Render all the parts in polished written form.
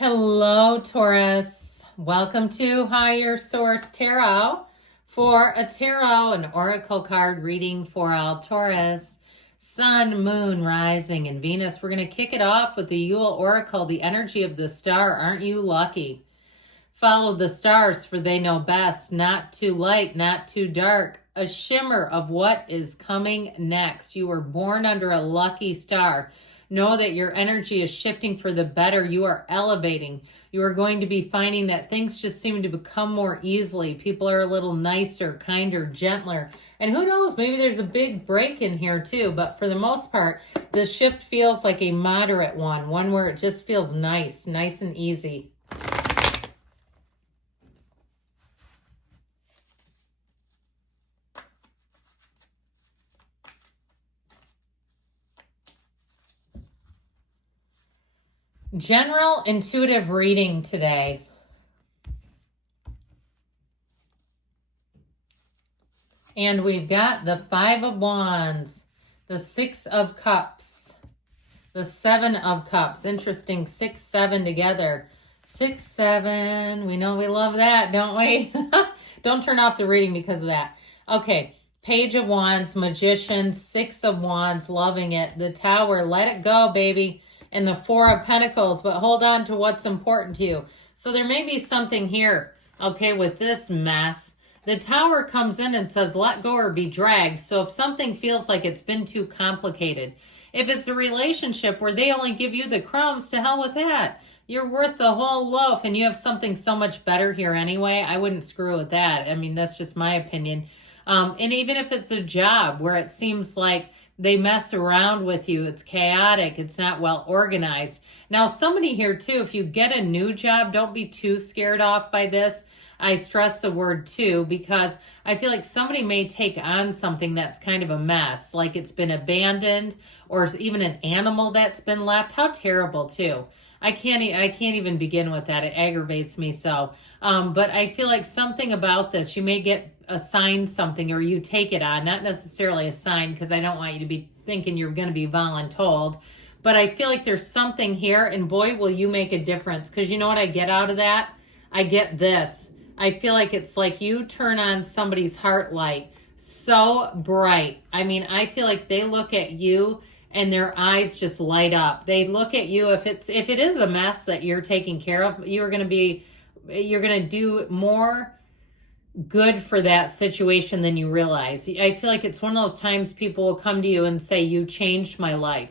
Hello, Taurus. Welcome to Higher Source Tarot for a tarot and oracle card reading for all Taurus, Sun, Moon, Rising, and Venus. We're going to kick it off with the Yule Oracle, the energy of the star. Aren't you lucky? Follow the stars, for they know best. Not too light, not too dark. A shimmer of what is coming next. You were born under a lucky star. Know that your energy is shifting for the better. You are elevating. You are going to be finding that things just seem to become more easily. People are a little nicer, kinder, gentler. And who knows, maybe there's a big break in here too. But for the most part, the shift feels like a moderate one where it just feels nice and easy. General intuitive reading today. And we've got the Five of Wands, the Six of Cups, the Seven of Cups. Interesting, 6, 7 together. 6, 7, we know we love that, don't we? Don't turn off the reading because of that. Okay, Page of Wands, Magician, 6 of Wands, loving it. The Tower, let it go, baby. And the Four of Pentacles, but hold on to what's important to you. So there may be something here, okay, with this mess. The Tower comes in and says, let go or be dragged. So if something feels like it's been too complicated, if it's a relationship where they only give you the crumbs, to hell with that. You're worth the whole loaf and you have something so much better here anyway. I wouldn't screw with that. I mean, that's just my opinion. And even if it's a job where it seems like they mess around with you, it's chaotic, it's not well organized. Now, somebody here too, if you get a new job, don't be too scared off by this. I stress the word too, because I feel like somebody may take on something that's kind of a mess, like it's been abandoned or even an animal that's been left. How terrible too. I can't even begin with that. It aggravates me so. But I feel like something about this, you may get assigned something or you take it on, not necessarily assigned, because I don't want you to be thinking you're going to be voluntold. But I feel like there's something here, and boy, will you make a difference. Because you know what I get out of that? I get this. I feel like it's like you turn on somebody's heart light so bright. I mean, I feel like they look at you and their eyes just light up. They look at you. If it is a mess that you're taking care of, you're going to do more good for that situation than you realize. I feel like it's one of those times people will come to you and say, you changed my life.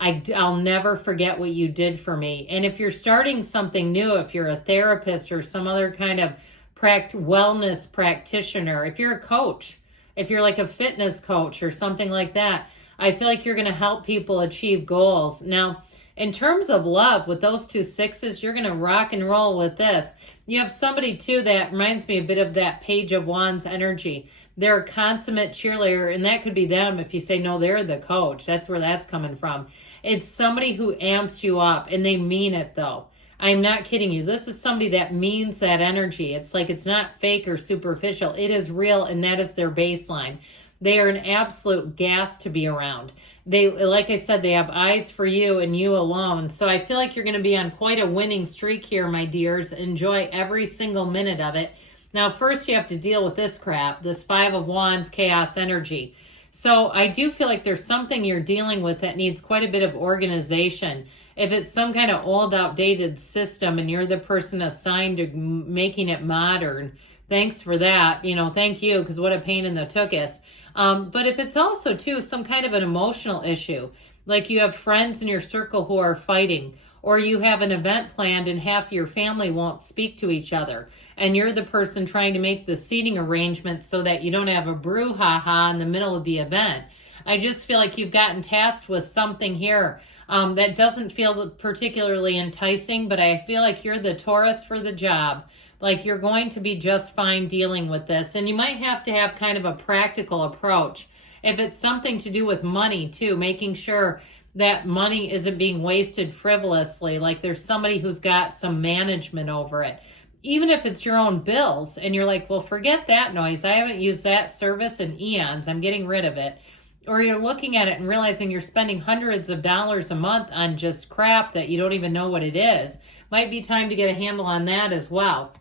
I'll never forget what you did for me. And if you're starting something new, if you're a therapist or some other kind of wellness practitioner, if you're a coach, if you're like a fitness coach or something like that, I feel like you're going to help people achieve goals. Now, in terms of love, with those 2 6s, you're going to rock and roll with this. You have somebody, too, that reminds me a bit of that Page of Wands energy. They're a consummate cheerleader, and that could be them if you say, no, they're the coach. That's where that's coming from. It's somebody who amps you up, and they mean it, though. I'm not kidding you. This is somebody that means that energy. It's like it's not fake or superficial. It is real, and that is their baseline. They are an absolute gas to be around. They, like I said, they have eyes for you and you alone. So I feel like you're going to be on quite a winning streak here, my dears. Enjoy every single minute of it. Now, first you have to deal with this crap, this Five of Wands chaos energy. So I do feel like there's something you're dealing with that needs quite a bit of organization. If it's some kind of old, outdated system and you're the person assigned to making it modern, thanks for that. Thank you, because what a pain in the tuchus. But if it's also, too, some kind of an emotional issue, like you have friends in your circle who are fighting, or you have an event planned and half your family won't speak to each other, and you're the person trying to make the seating arrangements so that you don't have a brouhaha in the middle of the event. I just feel like you've gotten tasked with something here that doesn't feel particularly enticing, but I feel like you're the Taurus for the job. Like you're going to be just fine dealing with this. And you might have to have kind of a practical approach. If it's something to do with money too, making sure that money isn't being wasted frivolously, like there's somebody who's got some management over it. Even if it's your own bills and you're like, well, forget that noise. I haven't used that service in eons. I'm getting rid of it. or you're looking at it and realizing you're spending hundreds of dollars a month on just crap that you don't even know what it is. Might be time to get a handle on that as well.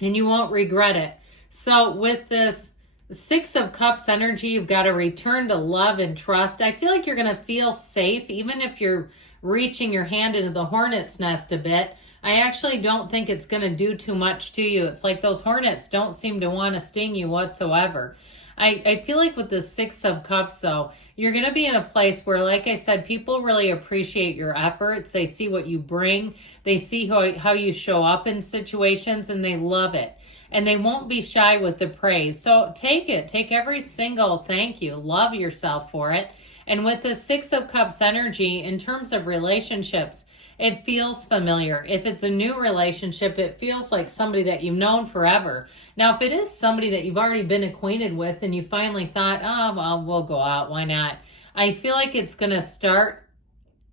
And you won't regret it. So with this Six of Cups energy, you've got to return to love and trust. I feel like you're going to feel safe, even if you're reaching your hand into the hornet's nest a bit. I actually don't think it's going to do too much to you. It's like those hornets don't seem to want to sting you whatsoever. I feel like with the Six of Cups, though, you're going to be in a place where, like I said, people really appreciate your efforts. They see what you bring. They see how you show up in situations, and they love it. And they won't be shy with the praise. So take it. Take every single thank you. Love yourself for it. And with the Six of Cups energy, in terms of relationships, it feels familiar. If it's a new relationship, it feels like somebody that you've known forever. Now, if it is somebody that you've already been acquainted with and you finally thought, oh, well, we'll go out, why not? I feel like it's going to start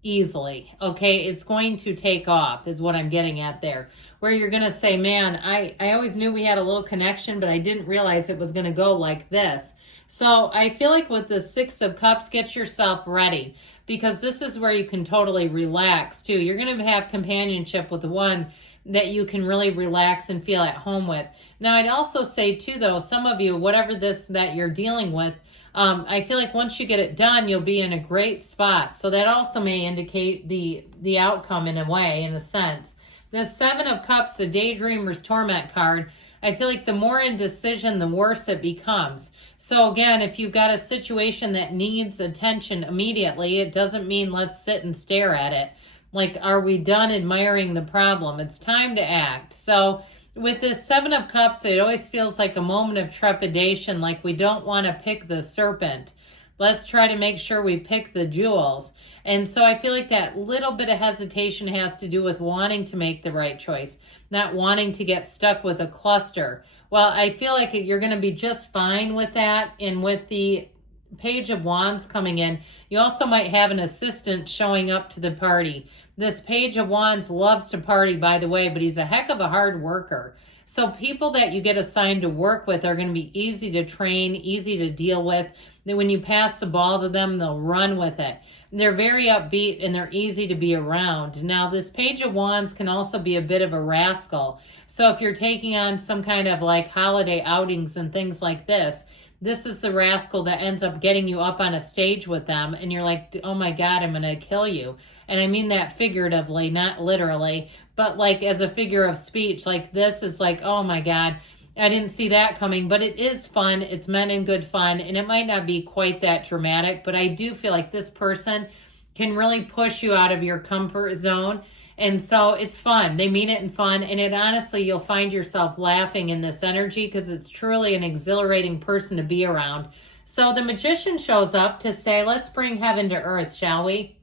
easily, okay? It's going to take off is what I'm getting at there. Where you're going to say, man, I always knew we had a little connection, but I didn't realize it was going to go like this. So I feel like with the Six of Cups, get yourself ready, because this is where you can totally relax too. You're going to have companionship with the one that you can really relax and feel at home with. Now, I'd also say too, though, some of you, whatever this that you're dealing with, I feel like once you get it done, you'll be in a great spot. So that also may indicate the outcome in a way, in a sense. The Seven of Cups, the Daydreamer's Torment card, I feel like the more indecision, the worse it becomes. So again, if you've got a situation that needs attention immediately, it doesn't mean let's sit and stare at it. Like, are we done admiring the problem? It's time to act. So with this Seven of Cups, it always feels like a moment of trepidation, like we don't want to pick the serpent. Let's try to make sure we pick the jewels. And so I feel like that little bit of hesitation has to do with wanting to make the right choice, not wanting to get stuck with a cluster. Well, I feel like you're going to be just fine with that. And with the Page of Wands coming in, you also might have an assistant showing up to the party. This Page of Wands loves to party, by the way, but he's a heck of a hard worker. So people that you get assigned to work with are going to be easy to train, easy to deal with. Then when you pass the ball to them, they'll run with it. They're very upbeat and they're easy to be around. Now, this Page of Wands can also be a bit of a rascal. So if you're taking on some kind of like holiday outings and things like this is the rascal that ends up getting you up on a stage with them. And you're like, oh my God, I'm going to kill you. And I mean that figuratively, not literally, but like as a figure of speech. Like this is like, oh my God, I didn't see that coming. But it is fun. It's meant in good fun. And it might not be quite that dramatic, but I do feel like this person can really push you out of your comfort zone. And so it's fun. They mean it in fun. And it honestly, you'll find yourself laughing in this energy because it's truly an exhilarating person to be around. So the Magician shows up to say, let's bring heaven to earth, shall we?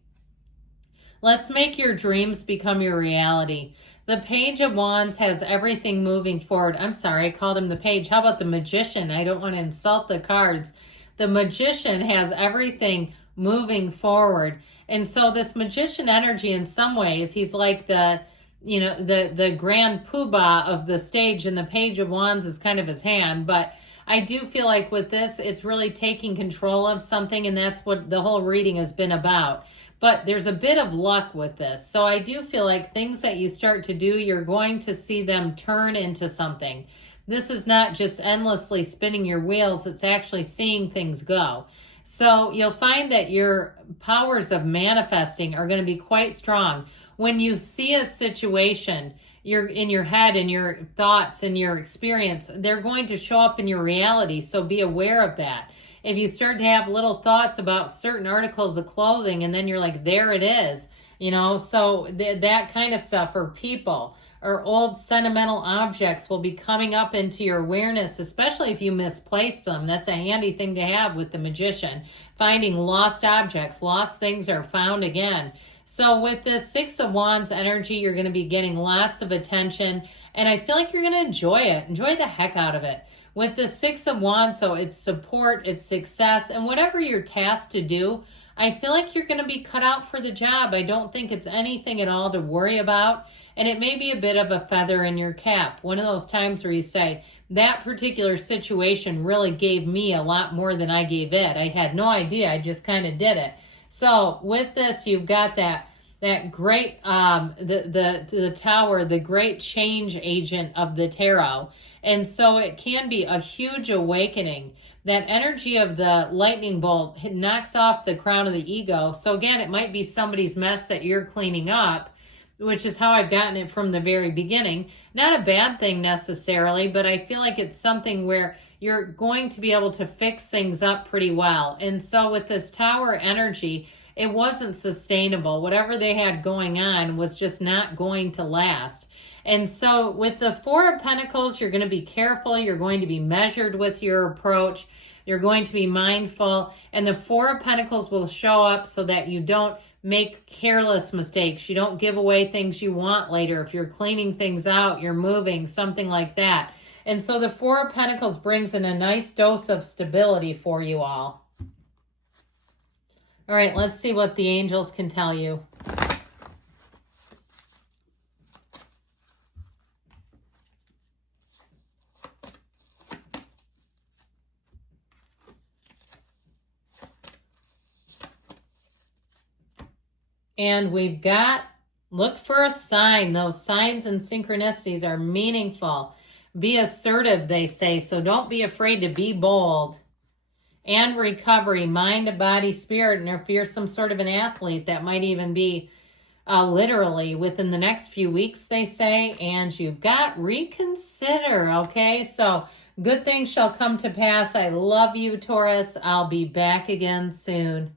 Let's make your dreams become your reality. The Page of Wands has everything moving forward. I'm sorry, I called him the Page. How about the Magician? I don't want to insult the cards. The Magician has everything moving forward. And so this Magician energy, in some ways, he's like the grand poobah of the stage, and the Page of Wands is kind of his hand. But I do feel like with this, it's really taking control of something, and that's what the whole reading has been about. But there's a bit of luck with this. So I do feel like things that you start to do, you're going to see them turn into something. This is not just endlessly spinning your wheels. It's actually seeing things go. So you'll find that your powers of manifesting are going to be quite strong. When you see a situation, you're in your head and your thoughts and your experience, they're going to show up in your reality. So be aware of that. If you start to have little thoughts about certain articles of clothing and then you're like, there it is, so that kind of stuff, or people or old sentimental objects will be coming up into your awareness, especially if you misplaced them. That's a handy thing to have with the Magician. Finding lost objects, lost things are found again. So with this Six of Wands energy, you're going to be getting lots of attention, and I feel like you're going to enjoy it. Enjoy the heck out of it. With the Six of Wands, so it's support, it's success, and whatever you're tasked to do, I feel like you're going to be cut out for the job. I don't think it's anything at all to worry about. And it may be a bit of a feather in your cap. One of those times where you say, that particular situation really gave me a lot more than I gave it. I had no idea. I just kind of did it. So with this, you've got that great, the tower, the great change agent of the tarot. And so it can be a huge awakening. That energy of the lightning bolt knocks off the crown of the ego. So again, it might be somebody's mess that you're cleaning up, which is how I've gotten it from the very beginning. Not a bad thing necessarily, but I feel like it's something where you're going to be able to fix things up pretty well. And so with this tower energy, it wasn't sustainable. Whatever they had going on was just not going to last. And so with the Four of Pentacles, you're going to be careful. You're going to be measured with your approach. You're going to be mindful. And the Four of Pentacles will show up so that you don't make careless mistakes. You don't give away things you want later. If you're cleaning things out, you're moving, something like that. And so the Four of Pentacles brings in a nice dose of stability for you all. All right, let's see what the angels can tell you. And we've got, look for a sign. Those signs and synchronicities are meaningful. Be assertive, they say, so don't be afraid to be bold. And recovery, mind, body, spirit. And if you're some sort of an athlete, that might even be literally within the next few weeks, they say. And you've got reconsider, okay? So good things shall come to pass. I love you, Taurus. I'll be back again soon.